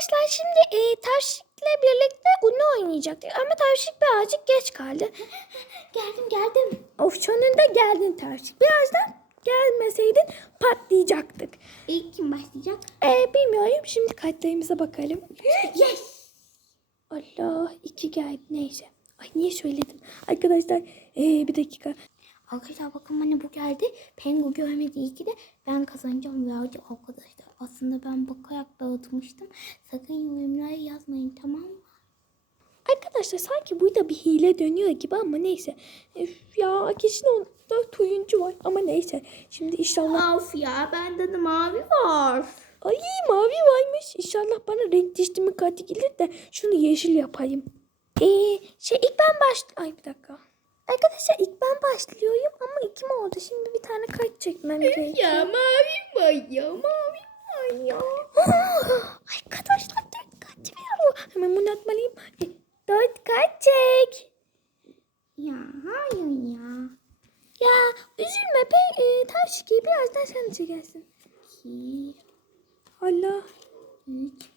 Arkadaşlar şimdi e, Tavşik'le birlikte Uno oynayacaktık ama Tavşik birazcık geç kaldı. Geldim geldim. Of sonunda geldin Tavşik. Birazdan gelmeseydin patlayacaktık. İlk kim başlayacak? E, bilmiyorum şimdi kartlarımıza bakalım. Yes. Allah iki geldi neyse. Ay niye söyledim? Arkadaşlar e, bir dakika. Arkadaşlar bakın bana bu geldi. Pengu görmedi iyi ki de ben kazanacağım verdi arkadaşlar. Aslında ben bakarak dağıtmıştım. Sakın yorumlara yazmayın tamam mı? Arkadaşlar sanki burada bir hile dönüyor gibi ama neyse. Üf, ya kesin onda tuyuncu var ama neyse. Şimdi inşallah. Of ya bende de mavi var. Ay mavi varmış. İnşallah bana renk değiştirme kartı gelir de şunu yeşil yapayım. Ee, şey ilk ben baş... Ay bir dakika. Arkadaşlar ilk ben başlıyorum ama iki mi oldu? Şimdi bir tane kart çekmem gerekiyor. mavi ya mavi var ya. Arkadaşlar dört kart çekiyor. Hemen bunu atmalıyım. E, dört kart çek. Ya hayır ya. Ya üzülme be. E, Tavşiki birazdan sen çekersin. İki, Allah. üç.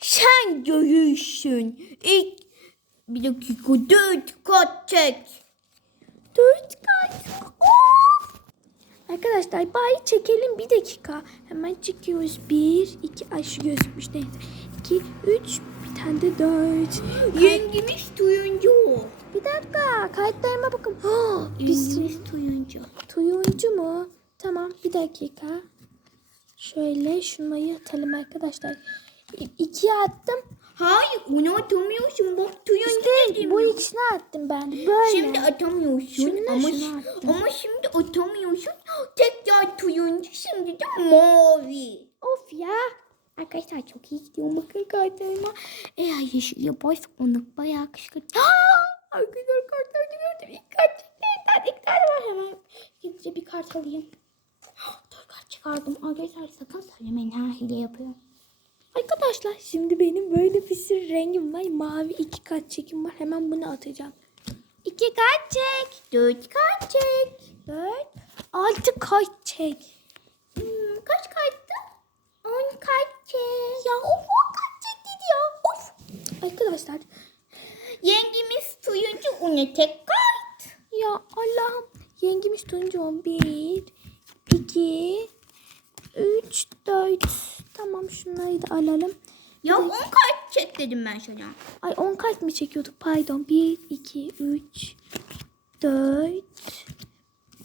Sen görürsün. İlk bir dakika dört kat çek. Dört kart. Of. Arkadaşlar bari çekelim bir dakika. Hemen çekiyoruz. Bir, iki, ay şu gözükmüş neyse. İki, üç, bir tane de dört. Yengemiz tuyuncu. Bir dakika kartlarıma bakın. Yengemiz tuyuncu. tuyuncu mu? Tamam bir dakika. Şöyle şunları atalım arkadaşlar. İkiye attım. Hayır onu atamıyorsun. Bak tuyuncu İşte bu ikisini attım ben. Böyle. Şimdi atamıyorsun Şununla ama, şunu attım. ama şimdi atamıyorsun. Tekrar tuyuncu şimdi de mavi. Of ya. Arkadaşlar çok iyi gidiyor. Bakın kartlarıma. Eğer yeşil yaparsa onu bayağı kışkırt. Arkadaşlar kartlarını gördüm. İlk kart çıktı. İlk tane var hemen. Gidince bir kart alayım. Dört kart çıkardım. Arkadaşlar sakın söylemeyin ha hile yapıyor. Arkadaşlar şimdi benim böyle bir sürü rengim var. Mavi iki kat çekim var. Hemen bunu atacağım. İki kart çek. Dört kart çek. Dört. Altı kart çek. Hmm, kaç karttı? On kart çek. Ya of on kart çek dedi ya. Of. Arkadaşlar Yengemiz tuyuncu onu tek kart. ya Allah'ım. Yengimiz turuncu on. Bir, iki, üç, dört. Tamam şunları da alalım. Ya on kart çek dedim ben sana. Ay 10 kart mı çekiyorduk? Pardon. 1, 2, 3, 4,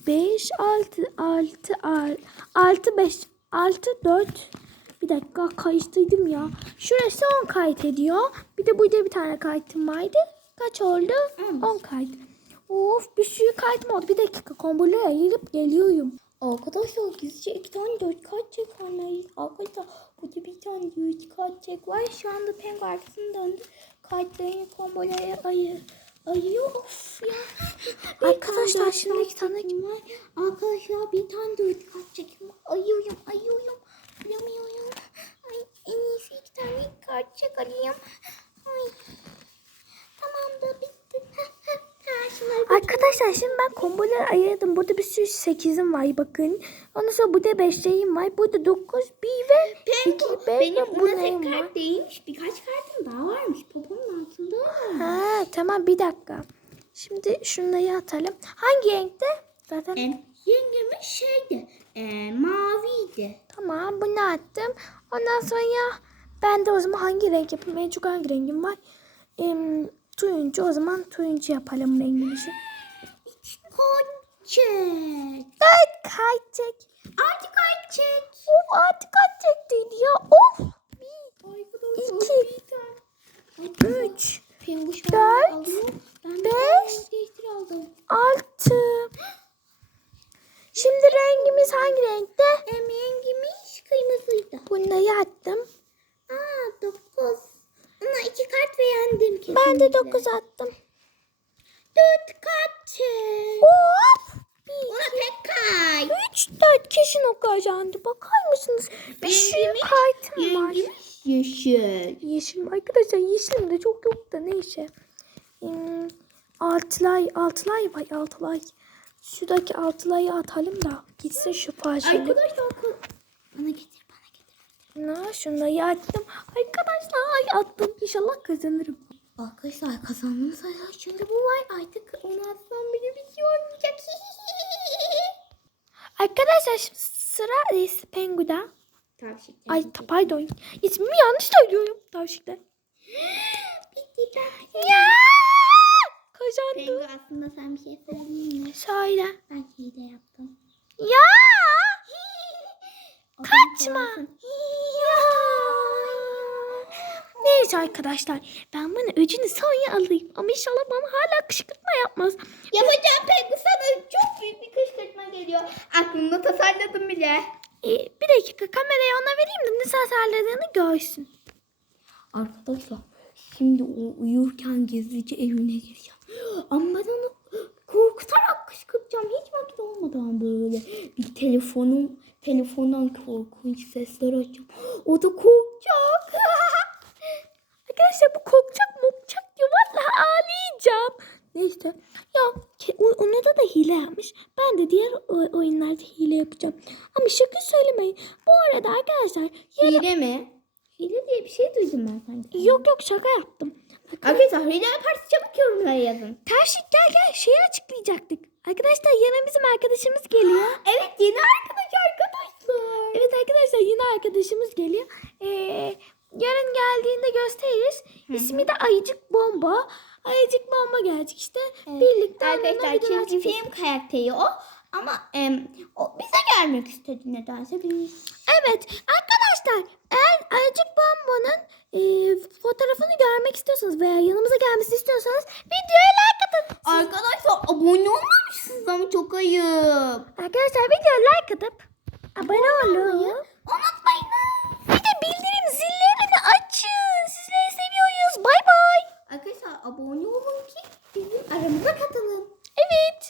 5, 6, 6, 6, 5, 6, 4. Bir dakika karıştırdım ya. Şurası 10 kart ediyor. Bir de burada bir tane kartım vardı. Kaç oldu? On. 10 kart. Of bir sürü kartım oldu. Bir dakika komboları ayırıp geliyorum. Arkadaşlar gizlice iki tane dört kart çek anlayız. Arkadaşlar burada bir tane dört kart çek var. Şu anda pengu arkasını döndü. Kartlarını kombolara ayır. Ayıyor. Of ya. Bir Arkadaşlar, şimdi iki tane- çekim var. Arkadaşlar bir tane dört kart çekim var. Ayıyorum ayıyorum. Bulamıyorum. Ay, en iyisi iki tane kart çek alayım. Ay. Tamam da bitti. Ha, şunları bir- Arkadaşlar şimdi ben komboları ayırdım. Burada bir sürü 8'im var bakın. Ondan sonra burada 5'lerim var. Burada 9, 1 ve Pengu, 2, 5 benim ve bu neyim tek var? kart değilmiş. Birkaç kartım daha varmış. Popomun altında. Ha tamam bir dakika. Şimdi şunları atalım. Hangi renkte? Zaten E, yengemin şeydi. E, maviydi. tamam bunu attım. Ondan sonra ben de o zaman hangi renk yapayım? En çok hangi rengim var? Em, turuncu o zaman turuncu yapalım rengimizi. Kart çek. Altı kart çek. Of artık kaç çektiydi ya. Of. İki. bir tane. Üç. Dört, beş. Altı. Şimdi rengimiz hangi renkte? Yengemin kırmızıydı. Bunları attım. Aa dokuz. Ona iki beğendim kesinlikle. Ben de dokuz attım. Dört çek. Of. Ona tek kart. 3 4 kesin o kazandı. Bakar mısınız? Bir sürü kartım var. Yengemiz yeşil. Yeşilim arkadaşlar yeşilim de çok yok da neyse. Hmm, altılay altılay var altılay. Şuradaki altılayı atalım da gitsin şu parçalı. Arkadaşlar ko- bana getir. Na, şunu açtım. Arkadaşlar ay attım. İnşallah kazanırım. Arkadaşlar kazandım sayılır çünkü bu var artık onu atsam bile bir şey olmayacak. Arkadaşlar sıra e, Pengu'da. Ay ta- pardon. İsmimi yanlış söylüyorum. Tavşikler. Bitti. Ya! Kazandım. Pengu aslında sen bir şey söyleyeyim mi? Söyle. Ben hile yaptım. Ya! Kaçma. Neyse arkadaşlar ben bunu öcünü sonra alayım. Ama inşallah bana hala kışkırtma yapmaz. Yapacağım Pengu sana çok büyük bir kışkırtma geliyor. Aklımda tasarladım bile. Ee, bir dakika kamerayı ona vereyim de nasıl hasarladığını görsün. Arkadaşlar şimdi o uyurken gizlice evine gireceğim. Ama ben onu korkutarak kışkırtacağım. Hiç vakit olmadan böyle bir telefonum telefondan korkunç sesler açacağım. O da korkacak. Arkadaşlar bu korkacak mokacak diyor. Valla ağlayacağım. Neyse. Ya onu da da hile yapmış. Ben de diğer oyunlarda hile yapacağım. Ama şaka söylemeyin. Bu arada arkadaşlar yarın... Hile mi? Hile diye bir şey duydum ben sanki. Yok yok şaka yaptım. Arkadaşlar hile yaparsa çabuk yorumlara yazın. Terşik gel gel şeyi açıklayacaktık. Arkadaşlar yarın bizim arkadaşımız geliyor. Evet yeni arkadaş arkadaşlar. Evet arkadaşlar yine arkadaşımız geliyor. Ee, yarın geldiğinde gösteririz. İsmi de Ayıcık Bomba. Ayıcık Bomba gelecek işte. Birlikte onunla Arkadaşlar çizgi film karakteri o. Ama em, o bize gelmek istedi nedense biz. Evet arkadaşlar eğer Ayıcık Bomba'nın e, fotoğrafını görmek istiyorsanız veya yanımıza gelmesini istiyorsanız videoya like atın. Arkadaşlar abone olmamışsınız ama çok ayıp. Arkadaşlar videoya like atıp abone olun. Unutmayın. Bir de bildirim zillerini açın. Sizleri seviyoruz. Bay bay. Arkadaşlar abone olun ki bizim aramıza katılın. Evet.